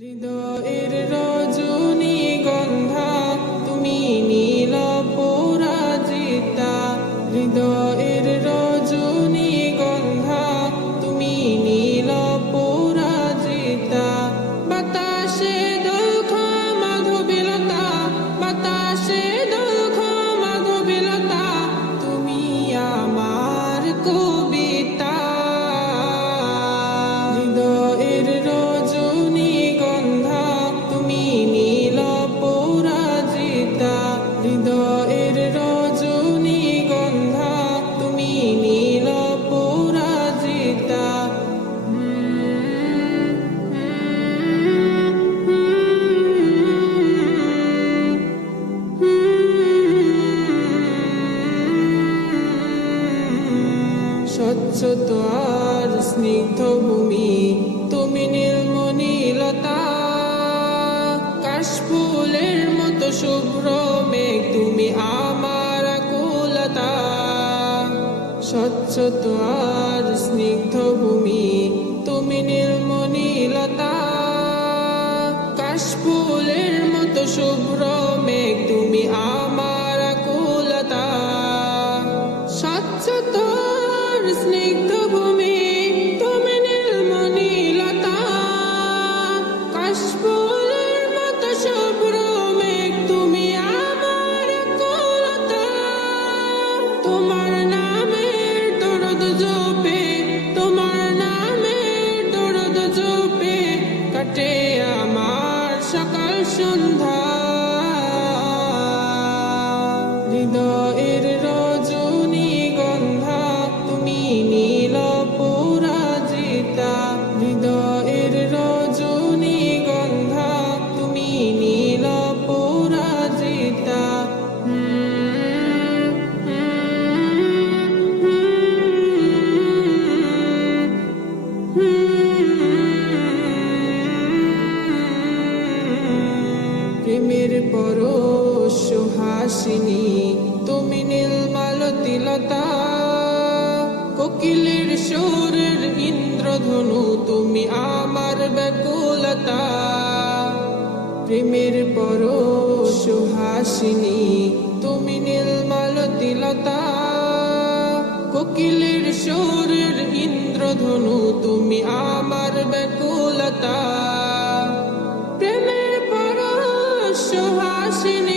হৃদয়ের রজনীগন্ধা তুমি নীল পরাজিতা। হৃদয়ের রজনীগন্ধা তুমি নীল পরাজিতা। বাতাসে দোলখা মাধবীলতা, বাতাসে দোলখা মাধবীলতা, তুমি আমার কবিতা। হৃদয়ের রজনীগন্ধা তুমি নীল পরাজিতা। হৃদয়ের রজনীগন্ধা তুমি নীল পরাজিতা। স্বচ্ছ আর স্নিগ্ধ ভূমি তুমি নীলমণিলতা। কাশফুলের মতো শুভ্র মেঘ তুমি আমার আকুলতা। স্বচ্ছ আর স্নিগ্ধ ভূমি তুমি নীলমণিলতা। কাশফুলের মতো শুভ্র মেঘ তুমি আমার আকুলতা। স্বচ্ছ স্নিগ্ধ ভূমি তুমি নীলমণিলতা। কাশফুলের মতো শুভ্র মেঘ তুমি আমার আকুলতা। তোমার নামের দরদ জপে, তোমার নামের দরদ জপে কাটে আমার সকাল সন্ধ্যা। হৃদয়ের রজনীগন্ধা তুমি নীল পরাজিতা। হৃদয়ের রজনীগন্ধা তুমি নীল পরাজিতা। প্রেমের পরশ সুহাসিনী তুমি নীলমালতিলতা। কোকিলের সুরের ইন্দ্রধনু তুমি আমার ব্যাকুলতা। প্রেমের পরশ সুহাসিনী তুমি নীলমালতিলতা। কোকিলের সুরের ইন্দ্রধনু তুমি আমার ব্যাকুলতা। প্রেমের পরশ সুহাসিনী